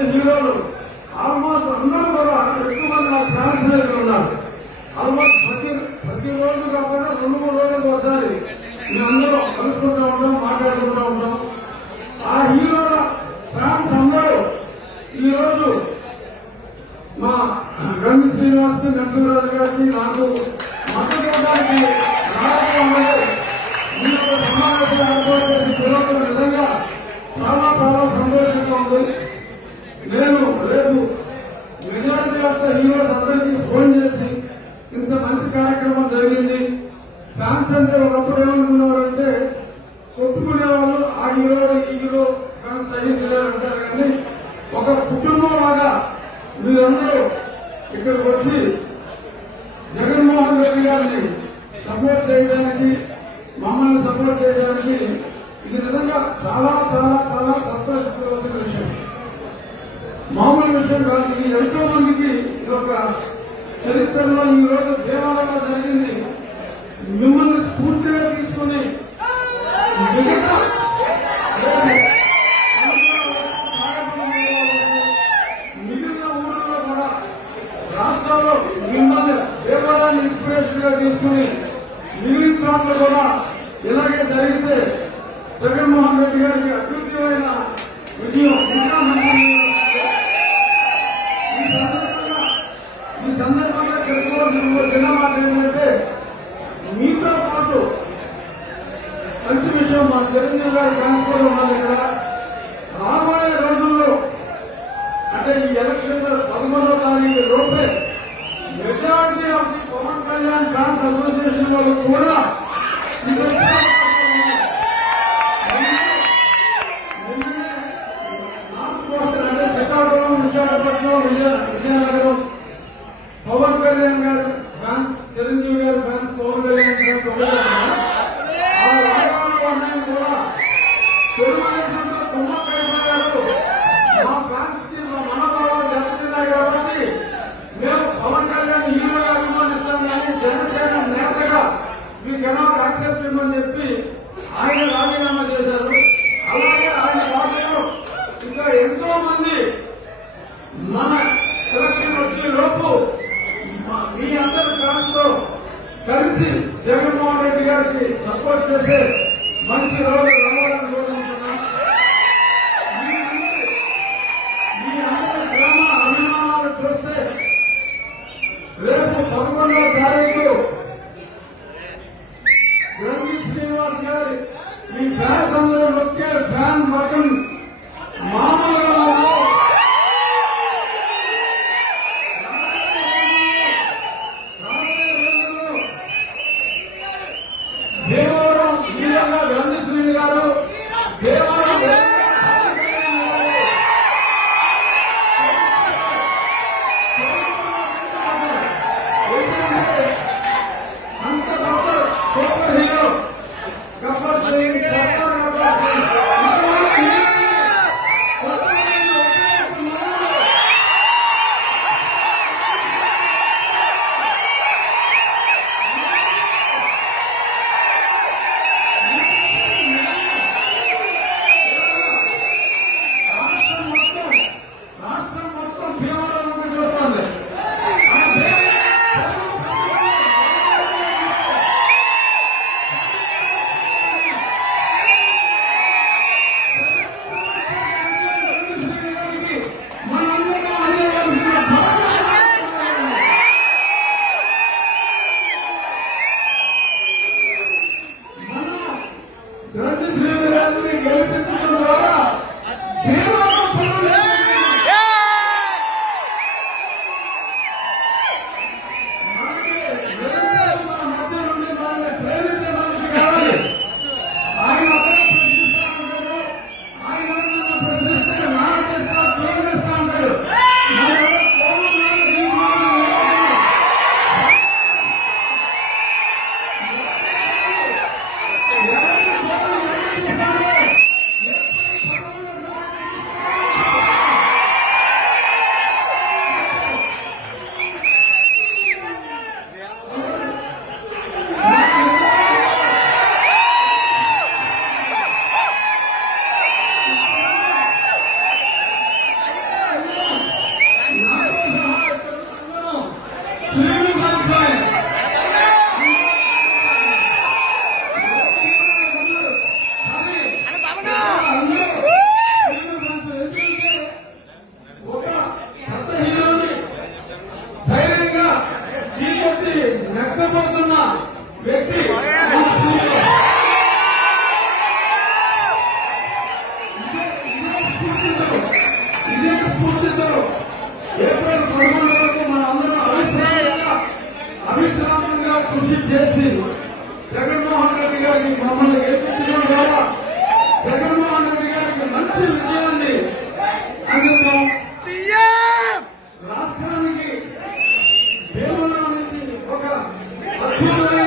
అభిమానించే హీరోలు ఆల్మోస్ట్ అందరూ కూడా ఎక్కువ మంది నా ఫ్యాన్స్ దగ్గర ఉన్నారు. ఆల్మోస్ట్ ప్రతి ప్రతి రోజు కాకుండా రెండు మూడు రోజులకు ఒకసారి మేమందరూ కలుసుకుంటూ ఉంటాం మాట్లాడుకుంటూ ఉంటాం. ఆ హీరోల ఫ్యాన్స్ అందరూ ఈ రోజు మా గండి శ్రీనివాస్ నరసింహరాజు గారికి నాకు మద్దతు ఇవ్వడానికి రావడం నేను రేపు మెజారిటీ ఆఫ్ ద హీరోస్ అందరికీ ఫోన్ చేసి ఇంత మంచి కార్యక్రమం జరిగింది. ఫ్యాన్స్ అంటే ఒకప్పుడు ఏమనుకున్నారు అంటే కొట్టుకునేవాళ్ళు ఆ హీరో ఈ హీరో ఫ్యాన్స్ సహించలేరు అంటారు కానీ ఒక కుటుంబం లాగా మీరందరూ ఇక్కడికి వచ్చి జగన్మోహన్ రెడ్డి గారిని సపోర్ట్ చేయడానికి మమ్మల్ని సపోర్ట్ చేయడానికి ఇది నిజంగా చాలా చాలా చాలా మామూలు విషయం కాదు. ఇది ఎంతో మందికి ఇది ఒక చరిత్రలో ఈ రోజు దేవాలయంలో జరిగింది. మిమ్మల్ని స్ఫూర్తిగా తీసుకుని మిగతా మిగిలిన ఊళ్ళలో కూడా రాష్ట్రాల్లో మిమ్మల్ని దేవాలయాన్ని ఇన్స్పిరేషన్గా తీసుకుని మిగిలిన చోట్ల కూడా మంచి విషయం మా చిరంజీవి గారి ట్రాన్స్ఫర్ ఉన్నది ఇక్కడ. రాబోయే రోజుల్లో అంటే ఈ ఎలక్షన్ పదమూడో తారీఖు లోపే majority of the Pawan Kalyan fans association వాళ్ళు కూడా అంటే శ్రీకాకుళం విశాఖపట్నం విజయనగరం పవన్ కళ్యాణ్ గారు ఫ్యాన్స్ చిరంజీవి గారు ఫ్యాన్స్ పవన్ కళ్యాణ్ ఫ్యాన్స్ ఒకటే ఉన్నారు. ఆ రాష్ట్రాల్లో ఉన్నాయి కూడా తెలుగుదేశంతో కుమ్మక్కైపోయారు మా ఫ్యాన్స్కి మా మనోభావాలు దెబ్బతిన్నాయి కాబట్టి మేము పవన్ కళ్యాణ్ హీరోగా అభిమానిస్తాం కానీ జనసేన నేతగా మీ కెనాట్ యాక్సెప్ట్ ఇవ్వమని చెప్పి ఆయన రాజీనామా చేశారు అలాగే ఆయన పార్టీలో ఇంకా ఎంతో మంది మన ఎలక్షన్ వచ్చే లోపు మా- మీ అందరి ఫ్యాన్స్తో కలిసి జగన్మోహన్ రెడ్డి గారికి సపోర్ట్ చేసే మంచి రోజు రావాలని కోరుకుంటున్నాం. మీ అందరి- మీ అభిమానాలు చూస్తే రేపు పదకొండవ తారీఖు గ్రంథి శ్రీనివాస్ గారి మీ ఫ్యాన్స్ అందరూ నొక్కే ఫ్యాన్ బటన్ మామూలుగా నక్కబోతున్న వ్యక్తి ఇదే స్ఫూర్తితో ఏప్రిల్ పదమూడు వరకు మనందరం అవిశ్రామంగా అవిశ్రామంగా కృషి చేసి Thank you.